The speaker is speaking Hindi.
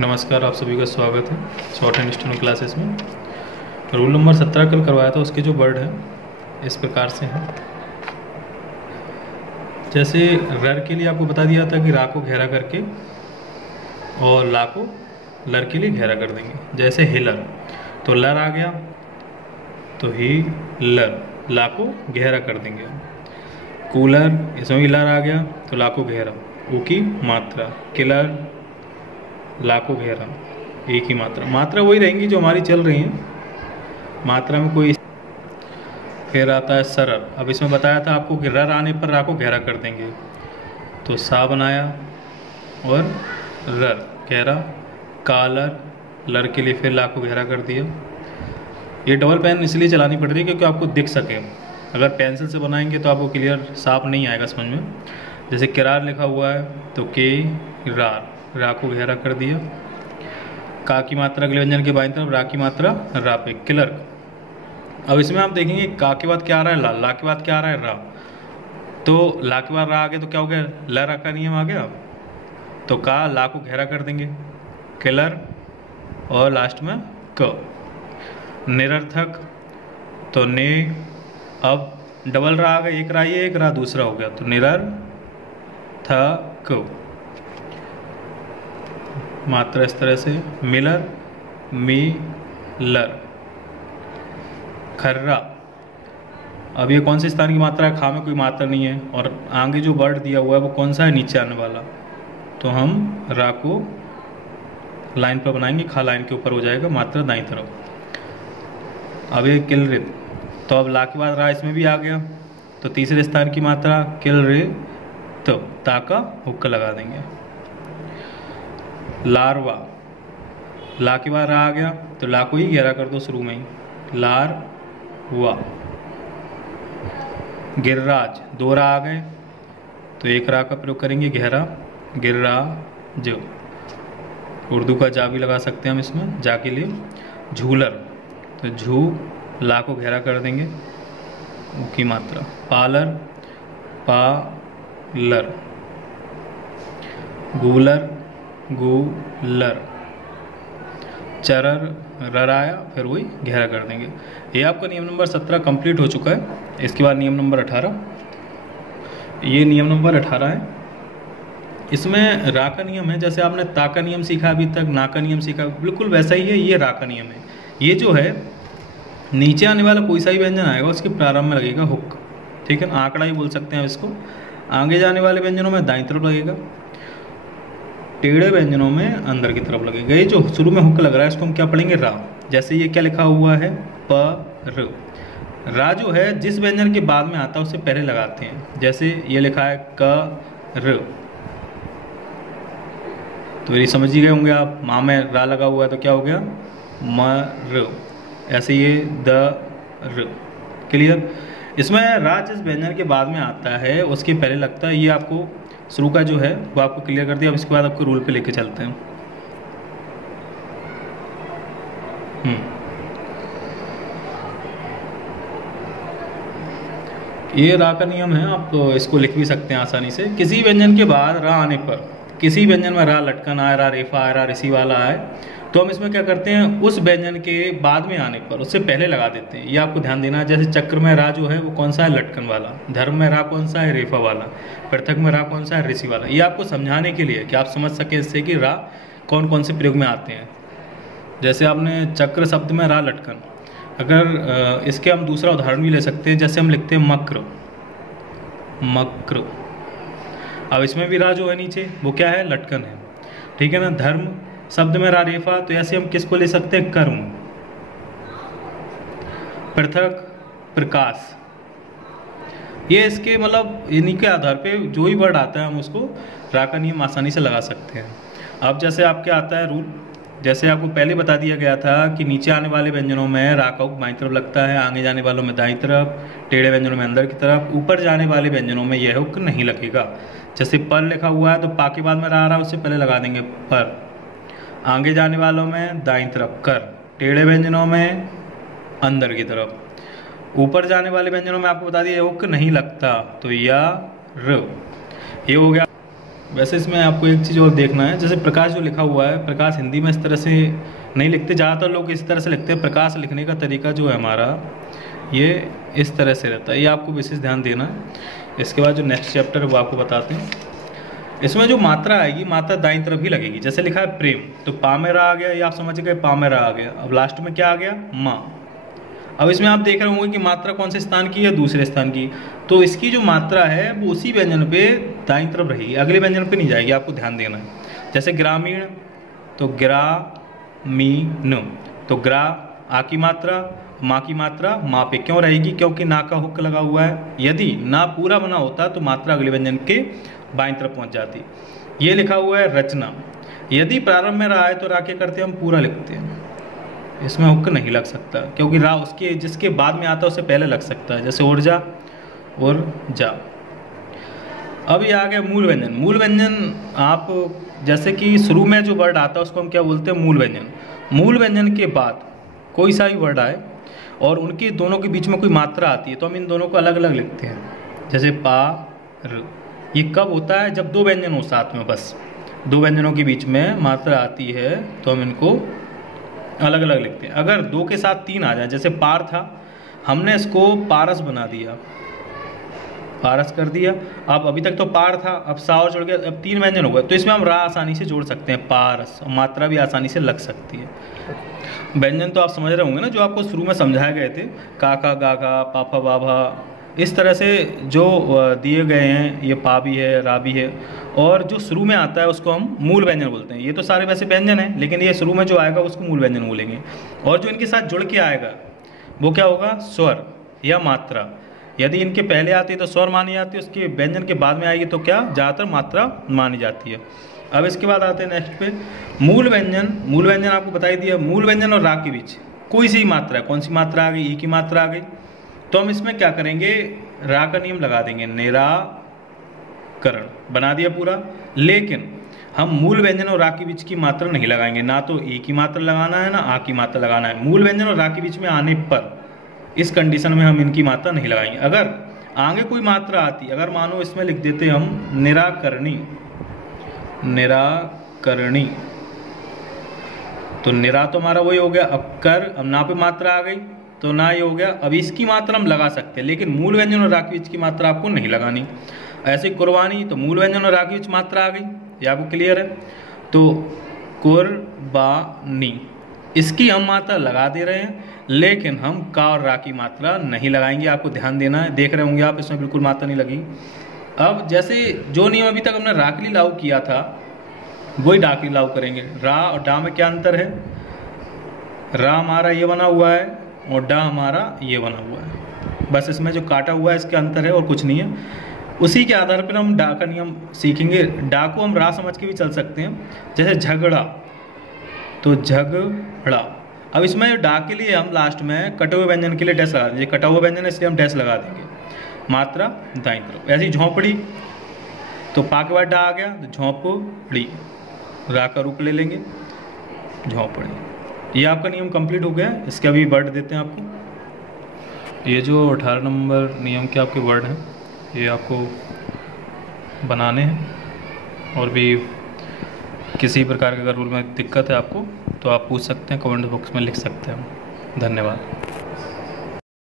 नमस्कार, आप सभी का स्वागत है शॉर्ट एंड स्टेनो क्लासेस में। रूल नंबर 17 कल करवाया था, उसके जो वर्ड हैं इस प्रकार से हैं। जैसे रर के लिए आपको बता दिया था कि रा को घेरा करके और ला को लर के लिए घेरा कर देंगे। जैसे हिलर, तो लर आ गया तो ही लर, ला को घेरा कर देंगे। कूलर, इसमें भी लर आ गया तो ला को घेरा, ऊ की मात्रा। किलर, ला को घेरा, एक ही मात्रा वही रहेंगी जो हमारी चल रही हैं, मात्रा में कोई। फिर आता है सरर। अब इसमें बताया था आपको कि रर आने पर रा को घेरा कर देंगे, तो सा बनाया और रर घेरा। कालर, लर के लिए फिर ला को घेरा कर दिया। ये डबल पेन इसलिए चलानी पड़ रही है क्योंकि आपको दिख सके। अगर पेंसिल से बनाएंगे तो आपको क्लियर साफ नहीं आएगा समझ में। जैसे किरार लिखा हुआ है तो के रार, रा को घेरा कर दिया। का की मात्रा अगले व्यंजन के बाईं तरफ, रा की मात्रा रा पे, क्लर्क। अब इसमें आप देखेंगे का के बाद क्या आ रहा है, ला, ला के बाद क्या आ रहा है, रा। तो ला के बाद रा आ गया तो क्या हो गया, ल रा का नियम आ गया। तो का ला को घेरा कर देंगे, क्लर, और लास्ट में क। निरर्थक, तो ने, अब डबल रा आ गया, एक रा ये एक रा दूसरा हो गया, तो निरर्थक मात्रा इस तरह से। Miller, Miller. खर्रा, अब ये कौन से स्थान की मात्रा है, खा में कोई मात्रा नहीं है और आगे जो वर्ड दिया हुआ है वो कौन सा है, नीचे आने वाला, तो हम रा को लाइन पर बनाएंगे, खा लाइन के ऊपर हो जाएगा, मात्रा दाईं तरफ। अब ये किलरित, तो अब ला के बाद रा इसमें भी आ गया, तो तीसरे स्थान की मात्रा किलरित, तो ता का हुक्का लगा देंगे। लारवा, ला के बाद रा आ गया तो ला को ही घेरा कर दो शुरू में ही, लार वा। गिर्राज, दो रा आ गए तो एक रा का प्रयोग करेंगे, घेरा, गिर्राज। उर्दू का जा भी लगा सकते हैं हम इसमें, जा के लिए। झूलर, तो झू, ला को घेरा कर देंगे, ऊ की मात्रा। Parlour, parlour. गूलर, गूलर। चरर, रर आया फिर वही घेरा कर देंगे। ये आपका नियम नंबर 17 कंप्लीट हो चुका है। इसके बाद नियम नंबर 18, ये नियम नंबर 18 है। इसमें रा का नियम है, जैसे आपने ता का नियम सीखा अभी तक, ना का नियम सीखा, बिल्कुल वैसा ही है। ये रा का नियम है। ये जो है नीचे आने वाला कोई सा ही व्यंजन आएगा उसके प्रारंभ में लगेगा हुक, ठीक है ना, आंकड़ा ही बोल सकते हैं इसको। आगे जाने वाले व्यंजनों में दाईं तरफ लगेगा, टेढ़े व्यंजनों में अंदर की तरफ लगेगा। ये जो शुरू में हुक लग रहा है इसको हम क्या पढ़ेंगे, रा। जैसे ये क्या लिखा हुआ है, प र। रा जो है जिस व्यंजन के बाद में आता है उससे पहले लगाते हैं। जैसे ये लिखा है क र, तो ये समझ ही गए होंगे आप, माँ में रा लगा हुआ है तो क्या हो गया, म र। ऐसे ये द र, क्लियर। इसमें रा जिस व्यंजन के बाद में आता है उसके पहले लगता है, ये आपको शुरू का जो है वो आपको क्लियर कर दिया। अब इसके बाद आपको रूल पे लेके चलते हैं। ये रा का नियम है, आप इसको लिख भी सकते हैं आसानी से। किसी व्यंजन के बाद रा आने पर, किसी व्यंजन में रा लटकन आए, रा रेफा आए, रा ऋषि वाला आए, तो हम इसमें क्या करते हैं, उस व्यंजन के बाद में आने पर उससे पहले लगा देते हैं। ये आपको ध्यान देना है। जैसे चक्र में रा जो है वो कौन सा है, लटकन वाला। धर्म में रा कौन सा है, रेफा वाला। पृथक में रा कौन सा है, ऋषि वाला। ये आपको समझाने के लिए कि आप समझ सकें इससे कि रा कौन कौन से प्रयोग में आते हैं। जैसे आपने चक्र शब्द में रा लटकन, अगर इसके हम दूसरा उदाहरण भी ले सकते हैं। जैसे हम लिखते हैं मक्र, मक्र। अब इसमें भी रा जो है नीचे वो क्या है, लटकन है, ठीक है ना। धर्म शब्द में रा रेफा, तो ऐसे हम किसको ले सकते हैं, कर्म। पृथक, प्रकाश। ये इसके मतलब इन्हीं के आधार पे जो ही वर्ड आता है हम उसको रा का नियम आसानी से लगा सकते हैं। अब जैसे आपके आता है रूल, जैसे आपको पहले बता दिया गया था कि नीचे आने वाले व्यंजनों में रा का हुक बाईं तरफ लगता है, आगे जाने वालों में दाईं तरफ, टेढ़े व्यंजनों में अंदर की तरफ, ऊपर जाने वाले व्यंजनों में यह हुक नहीं लगेगा। जैसे पर लिखा हुआ है तो पा के बाद में रा आ रहा है उससे पहले लगा देंगे पर। आगे जाने वालों में दाईं तरफ कर, टेढ़े व्यंजनों में अंदर की तरफ। ऊपर जाने वाले व्यंजनों में आपको बता दिया हुक नहीं लगता, तो या र। ये हो गया वैसे इसमें आपको एक चीज़ और देखना है, जैसे प्रकाश जो लिखा हुआ है, प्रकाश हिंदी में इस तरह से नहीं लिखते, ज़्यादातर लोग इस तरह से लिखते हैं। प्रकाश लिखने का तरीका जो है हमारा, ये इस तरह से रहता है, ये आपको विशेष ध्यान देना है। इसके बाद जो नेक्स्ट चैप्टर है वो आपको बताते हैं। इसमें जो मात्रा आएगी, मात्रा दाईं तरफ ही लगेगी। जैसे लिखा है प्रेम, तो पा में रा आ गया, ये आप समझ गए, पा में रा आ गया। अब लास्ट में क्या आ गया, माँ। अब इसमें आप देख रहे होंगे कि मात्रा कौन से स्थान की है, दूसरे स्थान की। तो इसकी जो मात्रा है वो उसी व्यंजन पे दाईं तरफ रहेगी, अगले व्यंजन पे नहीं जाएगी, आपको ध्यान देना है। जैसे ग्रामीण, तो ग्रामीण, तो ग्रा आ की मात्रा, माँ की मात्रा माँ पे क्यों रहेगी, क्योंकि ना का हुक लगा हुआ है। यदि ना पूरा बना होता तो मात्रा अगले व्यंजन के बाईं तरफ पहुँच जाती। ये लिखा हुआ है रचना, यदि प्रारंभ में रा है तो रा के करते हम पूरा लिखते हैं, इसमें हुक नहीं लग सकता, क्योंकि रा उसके जिसके बाद में आता है उससे पहले लग सकता है। जैसे ऊर्जा और जा। अब ये आ गया मूल व्यंजन। मूल व्यंजन आप जैसे कि शुरू में जो वर्ड आता है उसको हम क्या बोलते हैं, मूल व्यंजन। मूल व्यंजन के बाद कोई सा भी वर्ड आए और उनके दोनों के बीच में कोई मात्रा आती है तो हम इन दोनों को अलग अलग लिखते हैं। जैसे पा र, ये कब होता है, जब दो व्यंजन हो साथ में, बस दो व्यंजनों के बीच में मात्रा आती है तो हम इनको अलग अलग लिखते हैं। अगर दो के साथ तीन आ जाए, जैसे पार था, हमने इसको पारस बना दिया, पारस कर दिया। अब अभी तक तो पार था, अब सा और जुड़ गया, अब तीन व्यंजन हो गए, तो इसमें हम रा आसानी से जोड़ सकते हैं, पारस, मात्रा भी आसानी से लग सकती है। व्यंजन तो आप समझ रहे होंगे ना, जो आपको शुरू में समझाए गए थे, काका गागा, पापा बाबा, इस तरह से जो दिए गए हैं, ये पा भी है, रा भी है, और जो शुरू में आता है उसको हम मूल व्यंजन बोलते हैं। ये तो सारे वैसे व्यंजन हैं, लेकिन ये शुरू में जो आएगा उसको मूल व्यंजन बोलेंगे। और जो इनके साथ जुड़ के आएगा वो क्या होगा, स्वर या मात्रा। यदि इनके पहले आती है तो स्वर मानी जाती है, उसके व्यंजन के बाद में आएगी तो क्या, ज़्यादातर मात्रा मानी जाती है। अब इसके बाद आते हैं नेक्स्ट पे, मूल व्यंजन। मूल व्यंजन आपको बताई दिया, मूल व्यंजन और रा के बीच कोई सी मात्रा, कौन सी मात्रा आ गई, ई की मात्रा आ गई, तो हम इसमें क्या करेंगे, रा का नियम लगा देंगे, निराकरण बना दिया पूरा। लेकिन हम मूल व्यंजन और रा के बीच की मात्रा नहीं लगाएंगे, ना तो ई की मात्रा लगाना है ना आ की मात्रा लगाना है। मूल व्यंजन और रा के बीच में आने पर इस कंडीशन में हम इनकी मात्रा नहीं लगाएंगे। अगर आगे कोई मात्रा आती, अगर मानो इसमें लिख देते हम निराकरणी, निराकरणी, तो निरा तो हमारा वही हो गया, अब कर, अब ना पे मात्रा आ गई तो ना ये हो गया। अब इसकी मात्रा हम लगा सकते हैं, लेकिन मूल व्यंजन और रा के बीच की मात्रा आपको नहीं लगानी। ऐसे कुर्बानी, तो मूल व्यंजन और रा के बीच मात्रा आ गई, ये आपको क्लियर है। तो कुर्बानी, इसकी हम मात्रा लगा दे रहे हैं, लेकिन हम का और रा की मात्रा नहीं लगाएंगे, आपको ध्यान देना है। देख रहे होंगे आप, इसमें बिल्कुल मात्रा नहीं लगी। अब जैसे जो नियम अभी तक हमने रा के लिए लागू किया था वही डा के लिए लागू करेंगे। रा और डा में क्या अंतर है, रा हमारा ये बना हुआ है और डा हमारा ये बना हुआ है, बस इसमें जो काटा हुआ है इसके अंतर है और कुछ नहीं है। उसी के आधार पर हम डा का नियम सीखेंगे। डा को हम रा समझ के भी चल सकते हैं, जैसे झगड़ा, तो झगड़ा। अब इसमें डा के लिए हम लास्ट में कटे हुए व्यंजन के लिए डैश लगा देंगे, कटा हुआ व्यंजन है इसलिए हम डैश लगा देंगे, मात्रा दाईं तरफ। ऐसी झोंपड़ी, तो पा के बाद डा आ गया तो झोंपड़ी, रा का रूप ले लेंगे झोंपड़ी। ये आपका नियम कंप्लीट हो गया। इसके अभी वर्ड देते हैं आपको। ये जो 18 नंबर नियम के आपके वर्ड हैं ये आपको बनाने हैं, और भी किसी प्रकार के अगर रूल में दिक्कत है आपको तो आप पूछ सकते हैं, कमेंट बॉक्स में लिख सकते हैं। धन्यवाद।